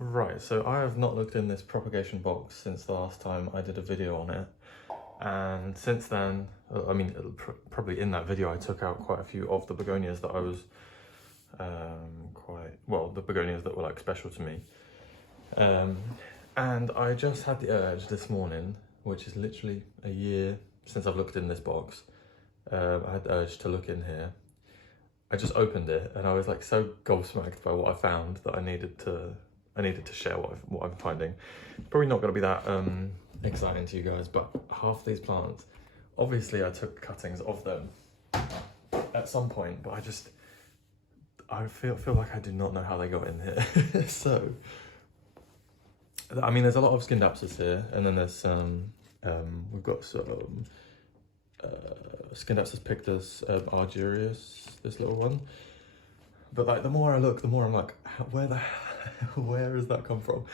Right, so I have not looked in this propagation box since the last time I did a video on it. And since then, I mean, probably in that video, I took out quite a few of the begonias that I was the begonias that were like special to me. And I just had the urge this morning, which is literally a year since I've looked in this box. I had the urge to look in here. I just opened it and I was like so gobsmacked by what I found that I needed to share what I'm finding. Probably not going to be that exciting to you guys, but half these plants, obviously I took cuttings of them at some point, but I feel like I do not know how they got in here. So, I mean, there's a lot of Scindapsus here, and then there's we've got some Scindapsus pictus argyrius, this little one. But like the more I look, the more I'm like, where has that come from?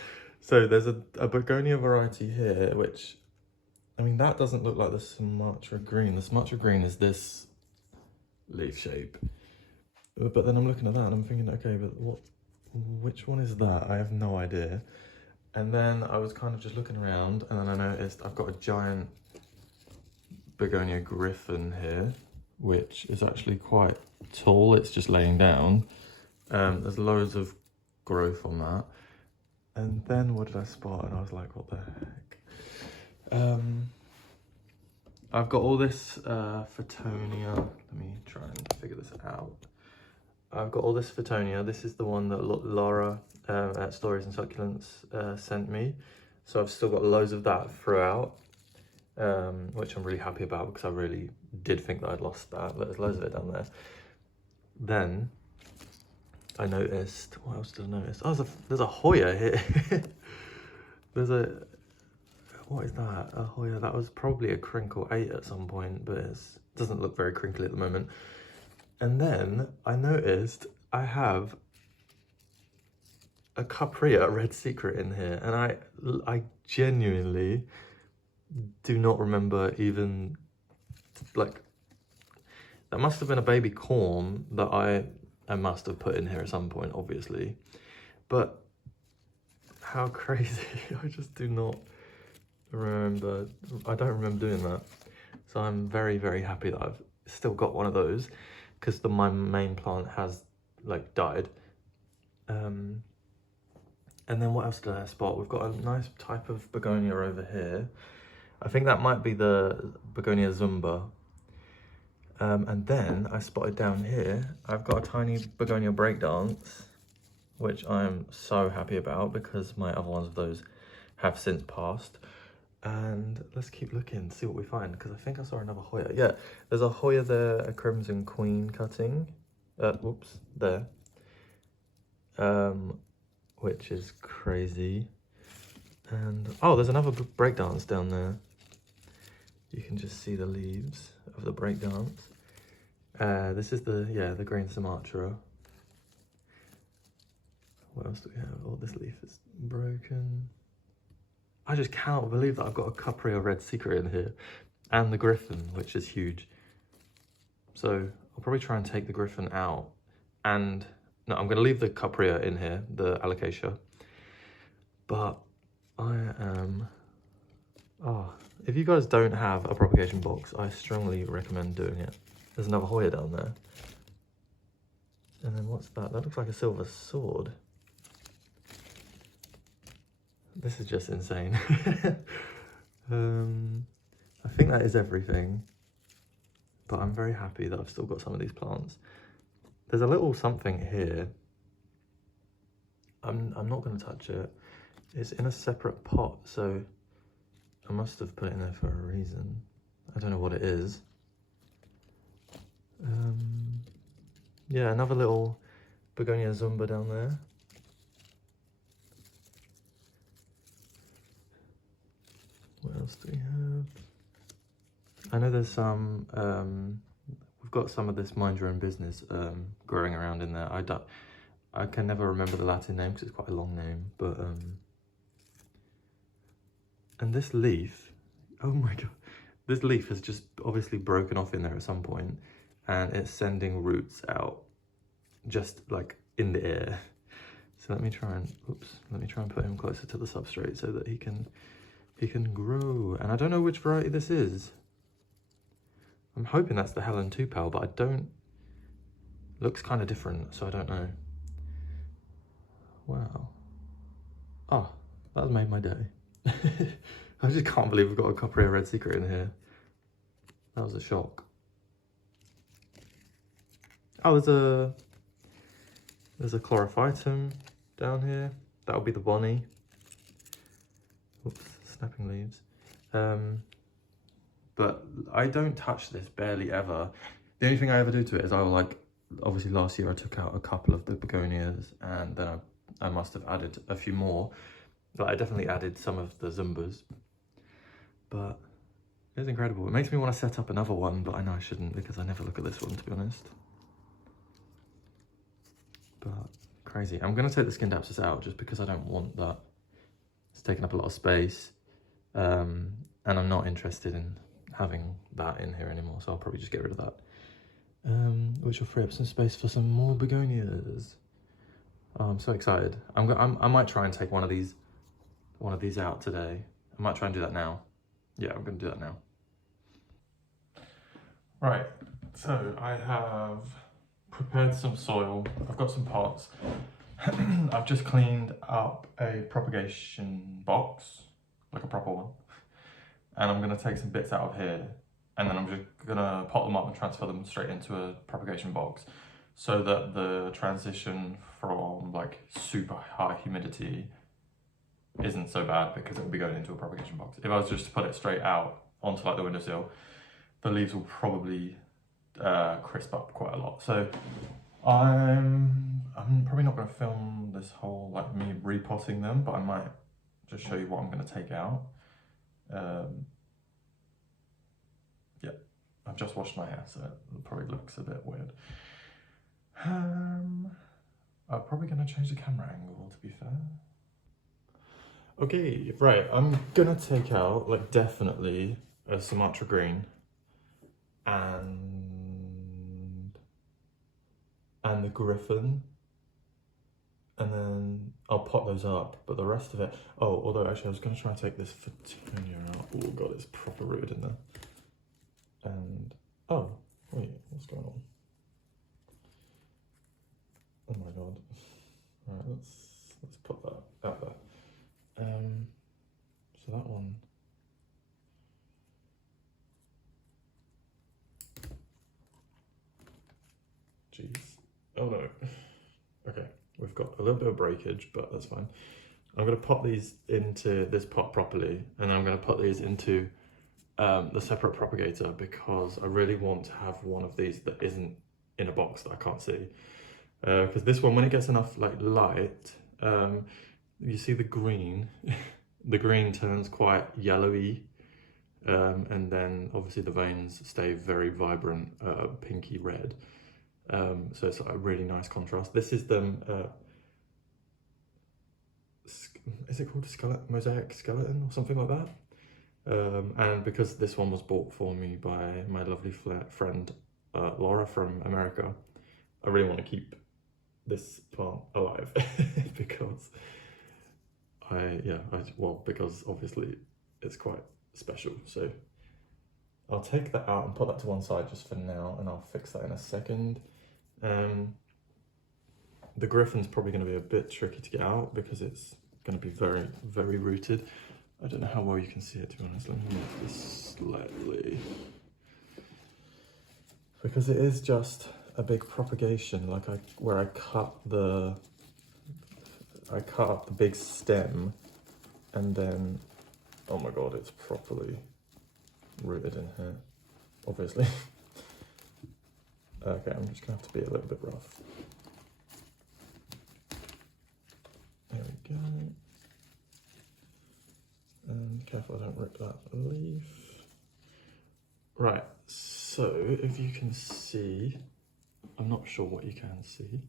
So there's a begonia variety here, which, I mean, that doesn't look like the Sumatra green. The Sumatra green is this leaf shape. But then I'm looking at that and I'm thinking, okay, but which one is that? I have no idea. And then I was kind of just looking around and then I noticed I've got a giant begonia griffin here, which is actually quite tall. It's just laying down. There's loads of growth on that. And then what did I spot? And I was like, what the heck? I've got all this Fittonia. Let me try and figure this out. I've got all this Fittonia. This is the one that Laura at Stories and Succulents sent me. So I've still got loads of that throughout, which I'm really happy about because I really did think that I'd lost that. There's loads of it down there. Then I noticed, what else did I notice? Oh, there's a Hoya here. What is that? A Hoya, that was probably a crinkle 8 at some point, but it doesn't look very crinkly at the moment. And then I noticed I have a Capria Red Secret in here, and I genuinely do not remember even, like, that must have been a baby corn that I must have put in here at some point, obviously. But how crazy, I just do not remember, I don't remember doing that. So I'm very, very happy that I've still got one of those, because my main plant has like died. And then what else did I spot? We've got a nice type of begonia over here. I think that might be the begonia zumba. And then I spotted down here, I've got a tiny begonia breakdance, which I'm so happy about because my other ones of those have since passed. And let's keep looking, see what we find, because I think I saw another Hoya. Yeah, there's a Hoya there, a Crimson Queen cutting. Whoops, there. Which is crazy. And, oh, there's another breakdance down there. You can just see the leaves of the breakdance. This is the green Sumatra. What else do we have? Oh, this leaf is broken. I just cannot believe that I've got a Capria Red Secret in here. And the Griffin, which is huge. So I'll probably try and take the Griffin out. And, no, I'm going to leave the Capria in here, the Alocasia. But I am... Oh, if you guys don't have a propagation box, I strongly recommend doing it. There's another Hoya down there. And then what's that? That looks like a silver sword. This is just insane. I think that is everything. But I'm very happy that I've still got some of these plants. There's a little something here. I'm not going to touch it. It's in a separate pot, so I must have put it in there for a reason. I don't know what it is. Yeah, another little begonia zumba down there. What else do we have? I know there's some, we've got some of this mind your own business growing around in there. I can never remember the Latin name because it's quite a long name, but, and this leaf, oh my God, this leaf has just obviously broken off in there at some point and it's sending roots out just like in the air. So let me try and put him closer to the substrate so that he can grow. And I don't know which variety this is. I'm hoping that's the Helen 2 Pal, but I don't. Looks kind of different, so I don't know. Wow. Oh, that's made my day. I just can't believe we've got a Coppery Red Secret in here. That was a shock. Oh, there's a Chlorophytum down here. That'll be the Bonnie. Oops, snapping leaves. But I don't touch this barely ever. The only thing I ever do to it is I will, like, obviously last year I took out a couple of the begonias, and then I must have added a few more. Like, I definitely added some of the Zumbas. But it's incredible. It makes me want to set up another one, but I know I shouldn't because I never look at this one, to be honest. But crazy. I'm going to take the Scindapsus out just because I don't want that. It's taking up a lot of space. And I'm not interested in having that in here anymore, so I'll probably just get rid of that. Which will free up some space for some more begonias. Oh, I'm so excited. I might try and take one of these out today. I might try and do that now. Yeah, I'm going to do that now. Right, so I have prepared some soil. I've got some pots. I've just cleaned up a propagation box, like a proper one. And I'm going to take some bits out of here, and then I'm just going to pot them up and transfer them straight into a propagation box so that the transition from like super high humidity isn't so bad, because it will be going into a propagation box. If I was just to put it straight out onto like the windowsill, the leaves will probably crisp up quite a lot. So I'm probably not going to film this whole like me repotting them, but I might just show you what I'm going to take out. Yeah, I've just washed my hair, so it probably looks a bit weird. I'm probably going to change the camera angle, to be fair. Okay, right, I'm gonna take out, like, definitely a Sumatra green and the Griffin, and then I'll pot those up, but the rest of it, oh, although actually I was gonna try and take this Fittonia out. Oh god, it's proper rooted in there. And, oh, wait, what's going on? Oh my god. Right, let's put that out there. So that one, jeez, oh no. Okay, we've got a little bit of breakage, but that's fine. I'm going to pop these into this pot properly, and I'm going to put these into the separate propagator, because I really want to have one of these that isn't in a box that I can't see. Because this one, when it gets enough like light, you see the green, the green turns quite yellowy, and then obviously the veins stay very vibrant, pinky red. So it's a really nice contrast. This is the, is it called mosaic skeleton or something like that? And because this one was bought for me by my lovely friend Laura from America, I really want to keep this plant alive because because obviously it's quite special. So I'll take that out and put that to one side just for now, and I'll fix that in a second. The Griffin's probably going to be a bit tricky to get out because it's going to be very, very rooted. I don't know how well you can see it, to be honest. Let me move this slightly. Because it is just a big propagation, like where I cut up the big stem, and then, oh my god, it's properly rooted in here, obviously. Okay, I'm just gonna have to be a little bit rough. There we go. And careful I don't rip that leaf. Right, so if you can see, I'm not sure what you can see.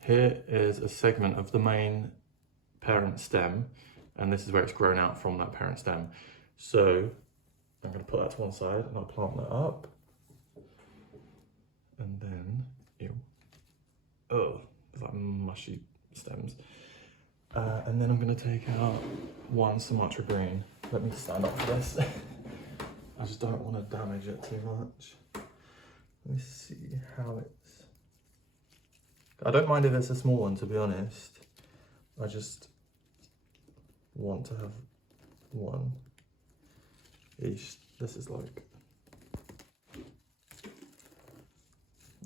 Here is a segment of the main parent stem, and this is where it's grown out from that parent stem. So I'm going to put that to one side and I'll plant that up. And then, ew, oh, there's that mushy stems. And then I'm going to take out one Sumatra green. Let me stand up for this. I just don't want to damage it too much. Let me see how it's... I don't mind if it's a small one, to be honest. I just want to have one each. This is like...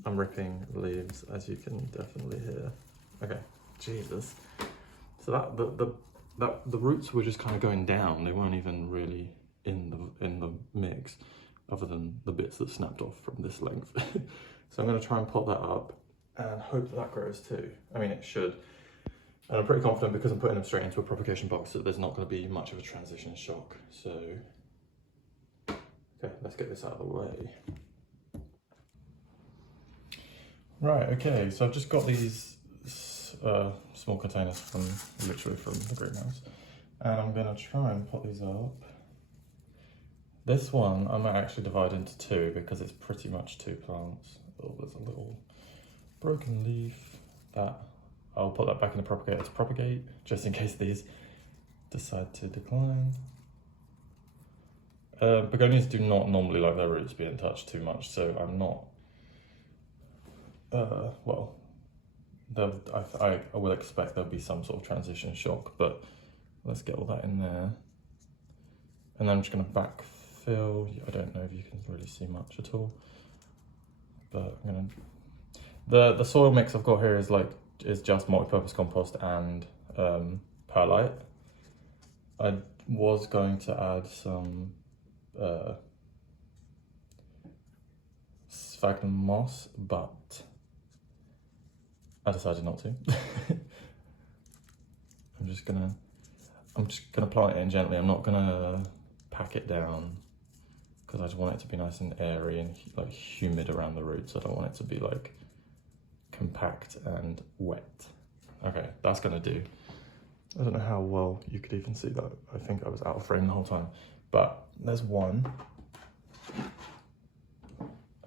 I'm ripping leaves, as you can definitely hear. Okay, Jesus. So the roots were just kind of going down. They weren't even really in the mix, other than the bits that snapped off from this length. So I'm going to try and pot that up and hope that grows too. I mean, it should. And I'm pretty confident, because I'm putting them straight into a propagation box, that there's not going to be much of a transition shock. So, okay, let's get this out of the way. Right, okay, so I've just got these small containers literally from the greenhouse, and I'm going to try and pot these up. This one I might actually divide into two, because it's pretty much two plants. Oh, there's a little broken leaf. That I'll put that back in the propagator to propagate, just in case these decide to decline. Begonias do not normally like their roots being touched too much, so I'm not... well, I will expect there'll be some sort of transition shock, but let's get all that in there. And then I'm just going to backfill. I don't know if you can really see much at all, but I'm going to... The soil mix I've got here is just multi-purpose compost and perlite. I was going to add some sphagnum moss, but I decided not to. I'm just gonna plant it in gently. I'm not gonna pack it down, because I just want it to be nice and airy and like humid around the roots. I don't want it to be like compact and wet. Okay, that's gonna do. I don't know how well you could even see that. I think I was out of frame the whole time, but there's one.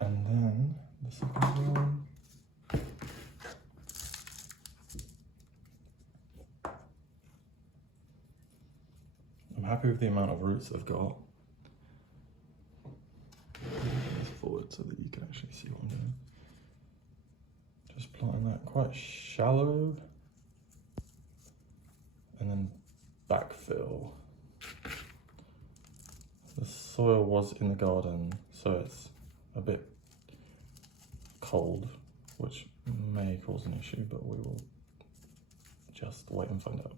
And then the second one. I'm happy with the amount of roots I've got. Move this forward so that you can actually see what I'm doing. Just planting that quite shallow, and then backfill. The soil was in the garden, so it's a bit cold, which may cause an issue, but we will just wait and find out.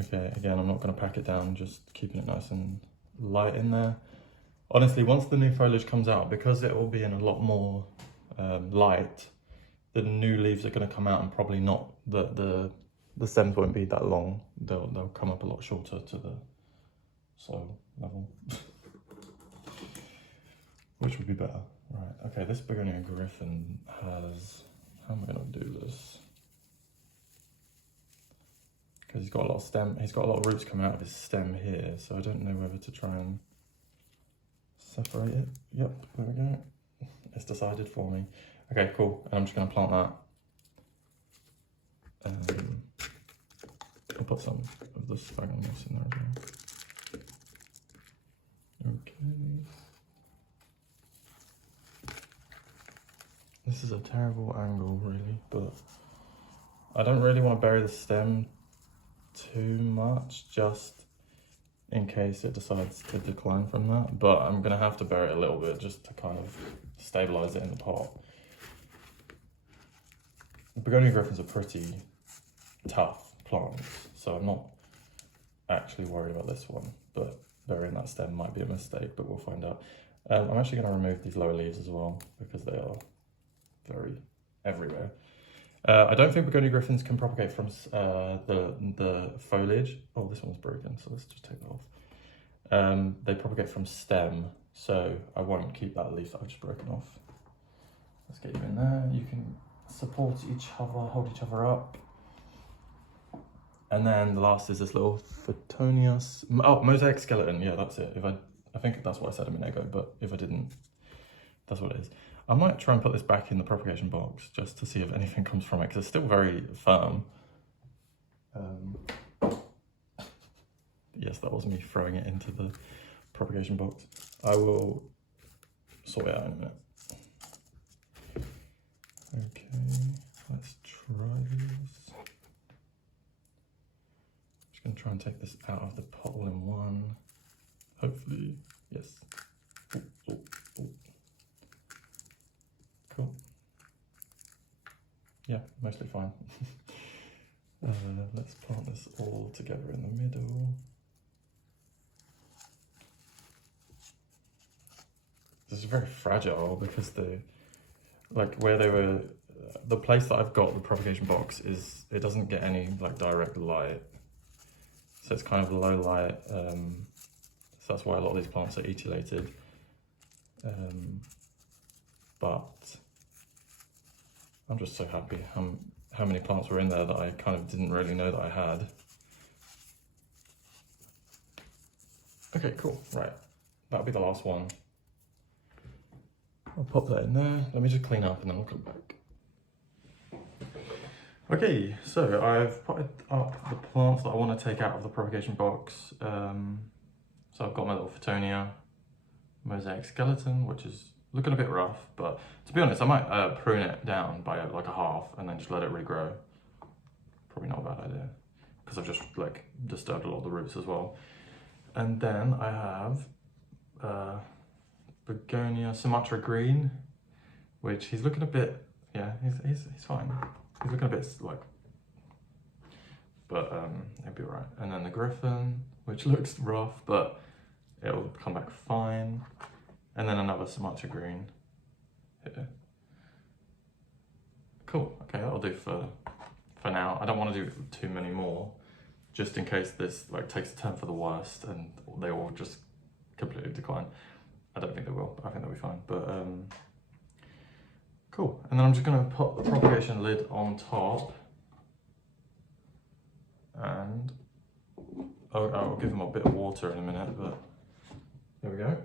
Okay, again, I'm not going to pack it down, just keeping it nice and light in there. Honestly, once the new foliage comes out, because it will be in a lot more light, the new leaves are going to come out, and probably not, the stems won't be that long. They'll come up a lot shorter to the soil level, which would be better. Right, okay, this begonia griffin has, how am I going to do this? Because he's got a lot of stem, he's got a lot of roots coming out of his stem here, so I don't know whether to try and separate it. Yep, there we go. It's decided for me. Okay, cool. And I'm just going to plant that. I'll put some of the sphagnum moss in there as well. Okay. This is a terrible angle, really, but I don't really want to bury the stem too much, just in case it decides to decline from that, but I'm gonna have to bury it a little bit just to kind of stabilize it in the pot. Begonia griffins are pretty tough plants, so I'm not actually worried about this one, but burying that stem might be a mistake, but we'll find out. I'm actually going to remove these lower leaves as well, because they are very everywhere. I don't think begonia griffins can propagate from the foliage. Oh, this one's broken, so let's just take that off. They propagate from stem, so I won't keep that leaf that I've just broken off. Let's get you in there. You can support each other, hold each other up. And then the last is this little Photonius. Oh, mosaic skeleton. Yeah, that's it. I think that's what I said a minute ago, but if I didn't, that's what it is. I might try and put this back in the propagation box just to see if anything comes from it, because it's still very firm. Yes, that was me throwing it into the propagation box. I will sort it out in a minute. Okay, let's try this. Just gonna try and take this out of the pot all in one. Hopefully, yes. Ooh, ooh, ooh. Cool. Yeah, mostly fine. Let's plant this all together in the middle. This is very fragile because the place that I've got the propagation box is, it doesn't get any like direct light, so it's kind of low light. So that's why a lot of these plants are etiolated. But I'm just so happy how many plants were in there that I kind of didn't really know that I had. Okay, cool, right. That'll be the last one. I'll pop that in there. Let me just clean up and then I'll come back. Okay, so I've put up the plants that I want to take out of the propagation box. So I've got my little Fittonia mosaic skeleton, which is looking a bit rough, but to be honest, I might prune it down by like a half and then just let it regrow. Probably not a bad idea, because I've just like disturbed a lot of the roots as well. And then I have Begonia Sumatra Green, which he's looking a bit, yeah, he's fine. He's looking a bit like, but it'll be alright. And then the Griffin, which looks rough, but it'll come back fine. And then another Sumatra Green here. Cool, okay, that'll do for now. I don't want to do too many more, just in case this like takes a turn for the worst and they all just completely decline. I don't think they will, but I think they'll be fine. But cool. And then I'm just going to put the propagation lid on top, and I'll give them a bit of water in a minute. But there we go.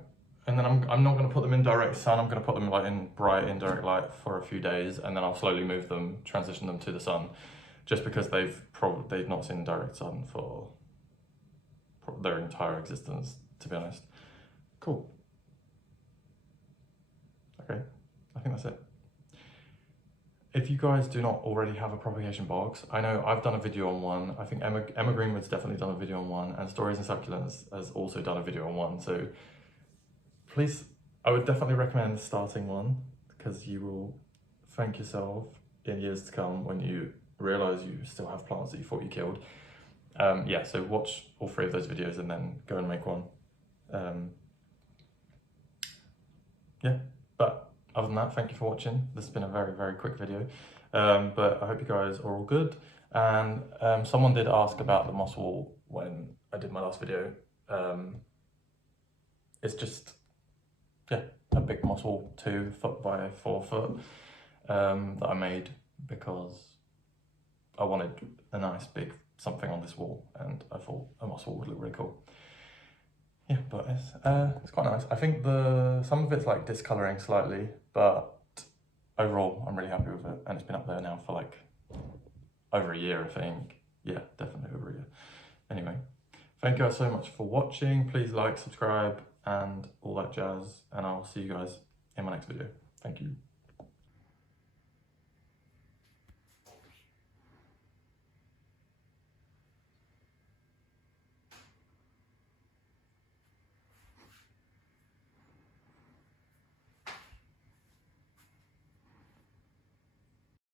And then I'm not going to put them in direct sun. I'm going to put them like in bright indirect light for a few days, and then I'll slowly move them, transition them to the sun, just because they've not seen direct sun for their entire existence, to be honest. Cool. Okay, I think that's it. If you guys do not already have a propagation box, I know I've done a video on one. I think Emma Greenwood's definitely done a video on one, and Stories and Succulents has also done a video on one. So please, I would definitely recommend starting one, because you will thank yourself in years to come when you realise you still have plants that you thought you killed. Yeah, so watch all 3 of those videos and then go and make one. Yeah. But other than that, thank you for watching. This has been a very, very quick video, but I hope you guys are all good. And someone did ask about the moss wall when I did my last video. It's just, yeah, a big moss wall, 2 foot by 4 foot, that I made because I wanted a nice big something on this wall, and I thought a moss wall would look really cool. Yeah, but it's quite nice. I think some of it's like discolouring slightly, but overall I'm really happy with it, and it's been up there now for like over a year, I think. Yeah, definitely over a year. Anyway, thank you guys so much for watching. Please like, subscribe, and all that jazz, and I'll see you guys in my next video. Thank you.